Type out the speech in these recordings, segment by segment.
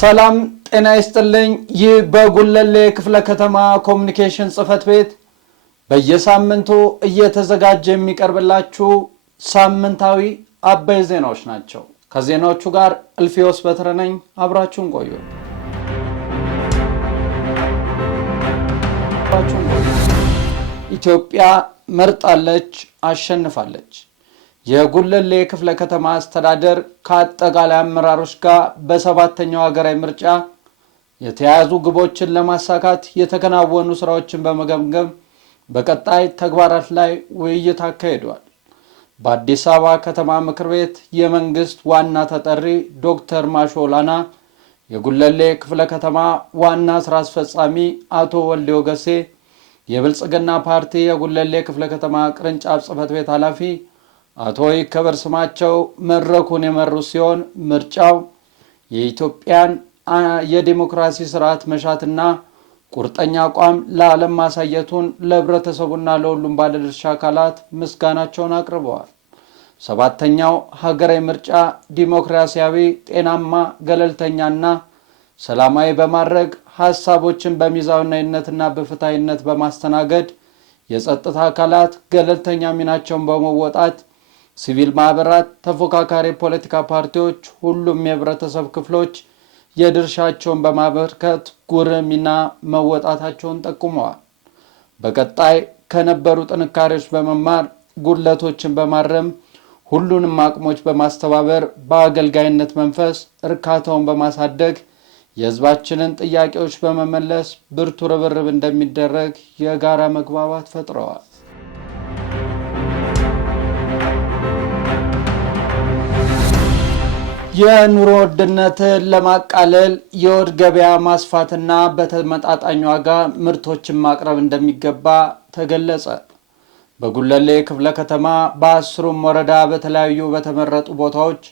ሰላም ጤና ይስጥልኝ። ይህ በጉለሌ ክፍለ ከተማ ኮሙኒኬሽን ጽህፈት ቤት በየሳምንቱ እየተዘጋጀ የሚቀርብላችሁ ሳምንታዊ አበይ ዜናዎች ናቸው። ከዜናዎቹ ጋር እልፊዮስ በትረ ነኝ። አብራችሁን ቆዩ። ኢትዮጵያ መርጣለች፣ አሸንፋለች። የጉለሌ ክፍለ ከተማ አስተዳደር ከአጠቃላይ አመራሮች ጋር በሰባተኛው ሀገራዊ ምርጫ የተያዙ ግቦችን ለማሳካት የተከናወኑ ስራዎችን በመገምገም በቀጣይ ተግባራት ላይ ውይይት አካሂዷል። በአዲስ አበባ ከተማ ምክር ቤት የመንግስት ዋና ተጠሪ ዶክተር ማሾላና፣ የጉለሌ ክፍለ ከተማ ዋና ስራ አስፈጻሚ አቶ ወልዴ ወገሴ፣ የብልጽግና ፓርቲ የጉለሌ ክፍለ ከተማ ቅርንጫፍ ጽህፈት ቤት ኃላፊ አቶ ይከበር ስማቸው መድረኩን የመሩ ሲሆን ምርጫው የኢትዮጵያን የዲሞክራሲ ስርዓት መሻትና ቁርጠኛ አቋም ለዓለም ማሳየቱን ለህብረተሰቡና ለሁሉም ባለድርሻ አካላት ምስጋናቸውን አቅርበዋል። ሰባተኛው ሀገራዊ ምርጫ ዲሞክራሲያዊ፣ ጤናማ፣ ገለልተኛና ሰላማዊ በማድረግ ሀሳቦችን በሚዛናዊነትና በፍትሃዊነት በማስተናገድ የጸጥታ አካላት ገለልተኛ ሚናቸውን በመወጣት ሲቪል ማህበራት፣ ተፎካካሪ ፖለቲካ ፓርቲዎች፣ ሁሉም የህብረተሰብ ክፍሎች የድርሻቸውን በማበርከት ጉልህ ሚና መወጣታቸውን ጠቁመዋል። በቀጣይ ከነበሩ ጥንካሬዎች በመማር ጉድለቶችን በማረም ሁሉንም አቅሞች በማስተባበር በአገልጋይነት መንፈስ እርካታውን በማሳደግ የህዝባችንን ጥያቄዎች በመመለስ ብርቱ ርብርብ እንደሚደረግ የጋራ መግባባት ፈጥረዋል። የኑሮ ውድነትን ለማቃለል የወድ ገበያ ማስፋትና በተመጣጣኝ ዋጋ ምርቶችን ማቅረብ እንደሚገባ ተገለጸ። በጉለሌ ክፍለ ከተማ በ10ሩም ወረዳ በተለያዩ በተመረጡ ቦታዎች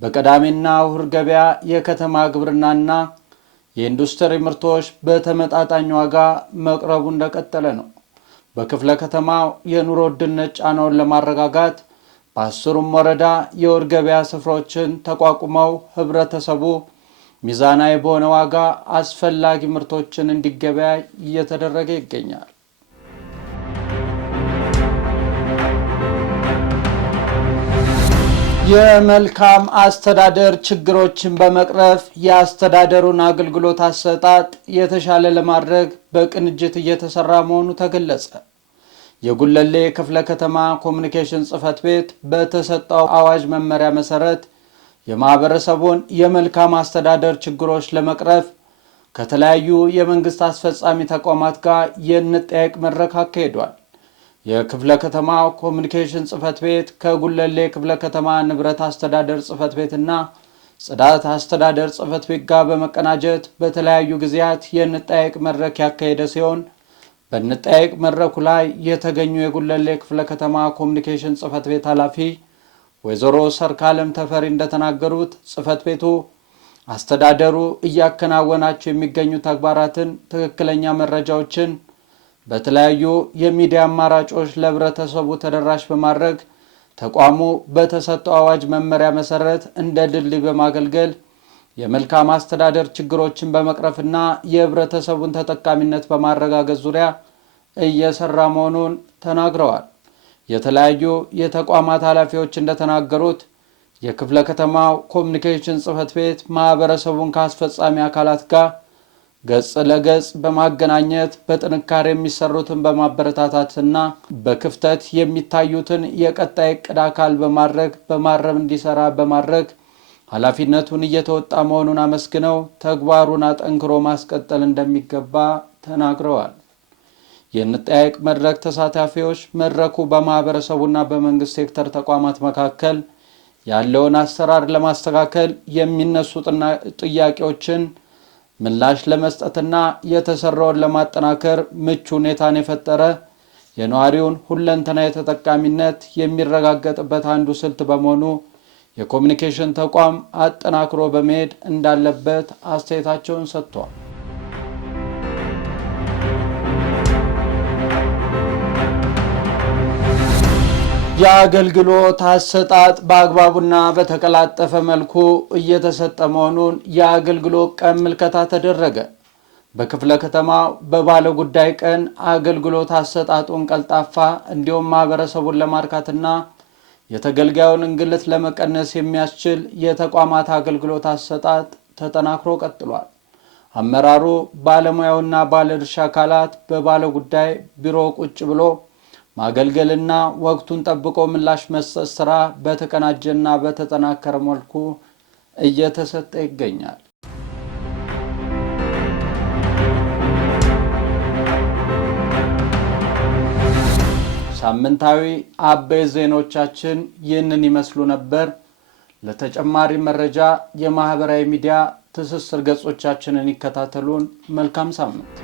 በቅዳሜና እሁድ ገበያ የከተማ ግብርናና የኢንዱስትሪ ምርቶች በተመጣጣኝ ዋጋ መቅረቡ እንደቀጠለ ነው። በክፍለ ከተማው የኑሮ ውድነት ጫናውን ለማረጋጋት በ10ሩም ወረዳ የወድ ገበያ ስፍራዎችን ተቋቁመው ህብረተሰቡ ሚዛናዊ በሆነ ዋጋ አስፈላጊ ምርቶችን እንዲገበያይ እየተደረገ ይገኛል። የመልካም አስተዳደር ችግሮችን በመቅረፍ የአስተዳደሩን አገልግሎት አሰጣጥ የተሻለ ለማድረግ በቅንጅት እየተሰራ መሆኑ ተገለጸ። የጉለሌ ክፍለ ከተማ ኮሙኒኬሽን ጽህፈት ቤት በተሰጠው አዋጅ መመሪያ መሰረት የማህበረሰቡን የመልካም አስተዳደር ችግሮች ለመቅረፍ ከተለያዩ የመንግስት አስፈጻሚ ተቋማት ጋር የንጠያቅ መድረክ አካሂዷል። የክፍለ ከተማ ኮሙኒኬሽን ጽህፈት ቤት ከጉለሌ ክፍለ ከተማ ንብረት አስተዳደር ጽህፈት ቤትና ጽዳት አስተዳደር ጽህፈት ቤት ጋር በመቀናጀት በተለያዩ ጊዜያት የንጠያቅ መድረክ ያካሄደ ሲሆን በንጠያቅ መድረኩ ላይ የተገኙ የጉለሌ ክፍለ ከተማ ኮሙኒኬሽን ጽህፈት ቤት ኃላፊ ወይዘሮ ሰርካለም ተፈሪ እንደተናገሩት ጽህፈት ቤቱ አስተዳደሩ እያከናወናቸው የሚገኙ ተግባራትን ትክክለኛ መረጃዎችን በተለያዩ የሚዲያ አማራጮች ለህብረተሰቡ ተደራሽ በማድረግ ተቋሙ በተሰጠው አዋጅ መመሪያ መሰረት እንደ ድልድይ በማገልገል የመልካም አስተዳደር ችግሮችን በመቅረፍና የህብረተሰቡን ተጠቃሚነት በማረጋገጥ ዙሪያ እየሰራ መሆኑን ተናግረዋል። የተለያዩ የተቋማት ኃላፊዎች እንደተናገሩት የክፍለ ከተማው ኮሙኒኬሽን ጽህፈት ቤት ማህበረሰቡን ከአስፈጻሚ አካላት ጋር ገጽ ለገጽ በማገናኘት በጥንካሬ የሚሰሩትን በማበረታታትና በክፍተት የሚታዩትን የቀጣይ ዕቅድ አካል በማድረግ በማረም እንዲሰራ በማድረግ ኃላፊነቱን እየተወጣ መሆኑን አመስግነው ተግባሩን አጠንክሮ ማስቀጠል እንደሚገባ ተናግረዋል። የንጠያቅ መድረክ ተሳታፊዎች መድረኩ በማህበረሰቡና በመንግስት ሴክተር ተቋማት መካከል ያለውን አሰራር ለማስተካከል የሚነሱ ጥያቄዎችን ምላሽ ለመስጠትና የተሰራውን ለማጠናከር ምቹ ሁኔታን የፈጠረ የነዋሪውን ሁለንተናዊ ተጠቃሚነት የሚረጋገጥበት አንዱ ስልት በመሆኑ የኮሙኒኬሽን ተቋም አጠናክሮ በመሄድ እንዳለበት አስተያየታቸውን ሰጥተዋል። የአገልግሎት አሰጣጥ በአግባቡና በተቀላጠፈ መልኩ እየተሰጠ መሆኑን የአገልግሎት ቀን ምልከታ ተደረገ። በክፍለ ከተማው በባለ ጉዳይ ቀን አገልግሎት አሰጣጡን ቀልጣፋ እንዲሁም ማህበረሰቡን ለማርካትና የተገልጋዩን እንግልት ለመቀነስ የሚያስችል የተቋማት አገልግሎት አሰጣጥ ተጠናክሮ ቀጥሏል። አመራሩ ባለሙያውና ባለድርሻ አካላት በባለ ጉዳይ ቢሮ ቁጭ ብሎ ማገልገልና ወቅቱን ጠብቆ ምላሽ መስጠት ስራ በተቀናጀና በተጠናከረ መልኩ እየተሰጠ ይገኛል። ሳምንታዊ አበይት ዜናዎቻችን ይህንን ይመስሉ ነበር። ለተጨማሪ መረጃ የማህበራዊ ሚዲያ ትስስር ገጾቻችንን ይከታተሉን። መልካም ሳምንት።